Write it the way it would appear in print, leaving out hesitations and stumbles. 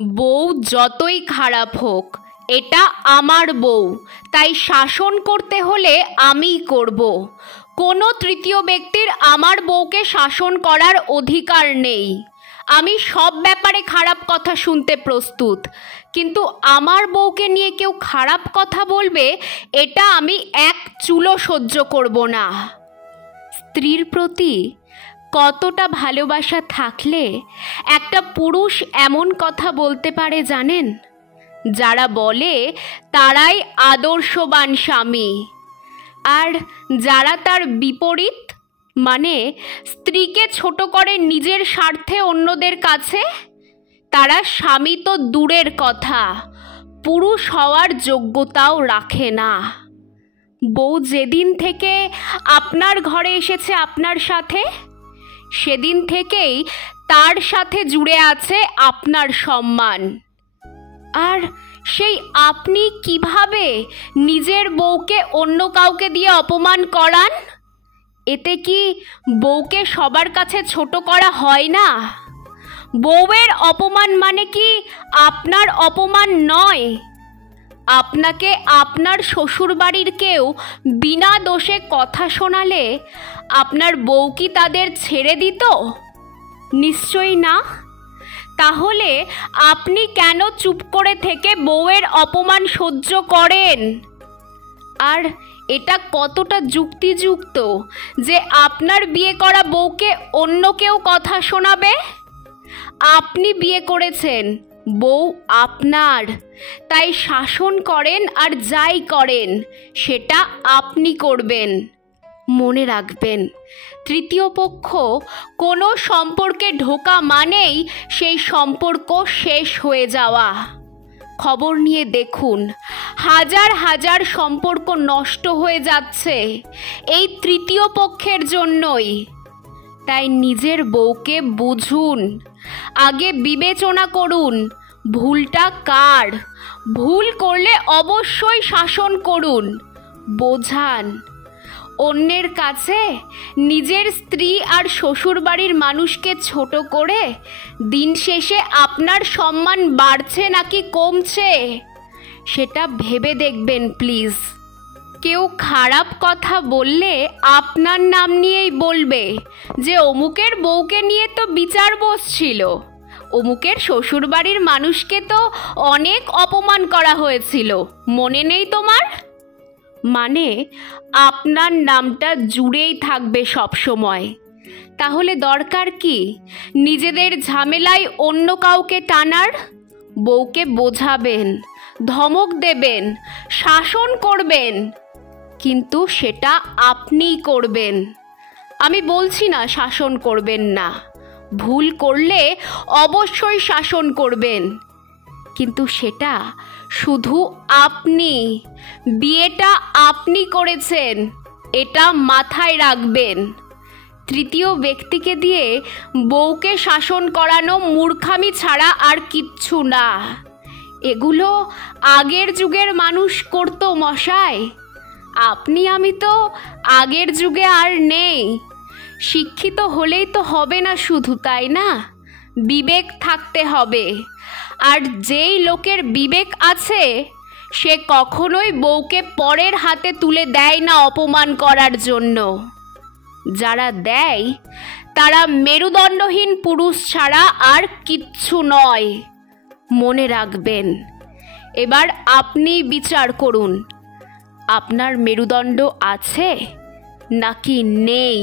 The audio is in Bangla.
বউ যতই খারাপ হোক, এটা আমার বউ, তাই শাসন করতে হলে আমিই করব। কোনো তৃতীয় ব্যক্তির আমার বউকে শাসন করার অধিকার নেই। আমি সব ব্যাপারে খারাপ কথা শুনতে প্রস্তুত, কিন্তু আমার বউকে নিয়ে কেউ খারাপ কথা বলবে, এটা আমি এক চুলো সহ্য করব না। স্ত্রীর প্রতি কতটা ভালোবাসা থাকলে একটা পুরুষ এমন কথা বলতে পারে জানেন? যারা বলে তারাই আদর্শবান স্বামী, আর যারা তার বিপরীত, মানে স্ত্রীকে ছোট করে নিজের স্বার্থে অন্যদের কাছে, তারা স্বামী তো দূরের কথা, পুরুষ হওয়ার যোগ্যতাও রাখে না। বউ যেদিন থেকে আপনার ঘরে এসেছে আপনার সাথে, সেদিন থেকেই তার সাথে জুড়ে আছে আপনার সম্মান। আর সেই আপনি কিভাবে নিজের বউকে অন্য কাউকে দিয়ে অপমান করান? এতে কি বউকে সবার কাছে ছোট করা হয় না? বউয়ের অপমান মানে কি আপনার অপমান নয়? আপনাকে আপনার শ্বশুরবাড়ির কেউ বিনা দোষে কথা শোনালে আপনার বউ কি তাদের ছেড়ে দিত? নিশ্চয়ই না। তাহলে আপনি কেন চুপ করে থেকে বউয়ের অপমান সহ্য করেন? আর এটা কতটা যুক্তিযুক্ত যে আপনার বিয়ে করা বউকে অন্য কেউ কথা শোনাবে? আপনি বিয়ে করেছেন, বউ আপনার, তাই শাসন করেন আর যাই করেন সেটা আপনি করবেন। মনে রাখবেন, তৃতীয় পক্ষ কোনো সম্পর্কে ঢোকা মানেই সেই সম্পর্ক শেষ হয়ে যাওয়া। খবর নিয়ে দেখুন, হাজার হাজার সম্পর্ক নষ্ট হয়ে যাচ্ছে এই তৃতীয় পক্ষের জন্যই। তাই নিজের বউকে বুঝুন, আগে বিবেচনা করুন ভুলটা কার। ভুল করলে অবশ্যই শাসন করুন, বোঝান। অন্যের কাছে নিজের স্ত্রী আর শ্বশুরবাড়ির মানুষকে ছোট করে দিন শেষে আপনার সম্মান বাড়ছে নাকি কমছে সেটা ভেবে দেখবেন প্লিজ। কেউ খারাপ কথা বললে আপনার নাম নিয়েই বলবে যে অমুকের বউকে নিয়ে তো বিচার বসছিল, অমুকের শ্বশুরবাড়ির মানুষকে তো অনেক অপমান করা হয়েছিল, মনে নেই তোমার? মানে আপনার নামটা জুড়েই থাকবে সব সময়। তাহলে দরকার কি নিজেদের ঝামেলায় অন্য কাউকে টানার? বউকে বোঝাবেন, ধমক দেবেন, শাসন করবেন, কিন্তু সেটা আপনিই করবেন। আমি বলছি না শাসন করবেন না, ভুল করলে অবশ্যই শাসন করবেন, কিন্তু সেটা শুধু আপনি। বিয়েটা আপনি করেছেন, এটা মাথায় রাখবেন। তৃতীয় ব্যক্তিকে দিয়ে বউকে শাসন করানো মূর্খামি ছাড়া আর কিচ্ছু না। এগুলো আগের যুগের মানুষ করতো মশাই। আপনি আমি তো আগের যুগে আর নেই। শিক্ষিত হলেই তো হবে না শুধু, তাই না? বিবেক থাকতে হবে। আর যেই লোকের বিবেক আছে সে কখনোই বউকে পরের হাতে তুলে দেয় না অপমান করার জন্য। যারা দেয় তারা মেরুদণ্ডহীন পুরুষ ছাড়া আর কিচ্ছু নয়। মনে রাখবেন। এবার আপনি বিচার করুন, আপনার মেরুদণ্ড আছে নাকি নেই।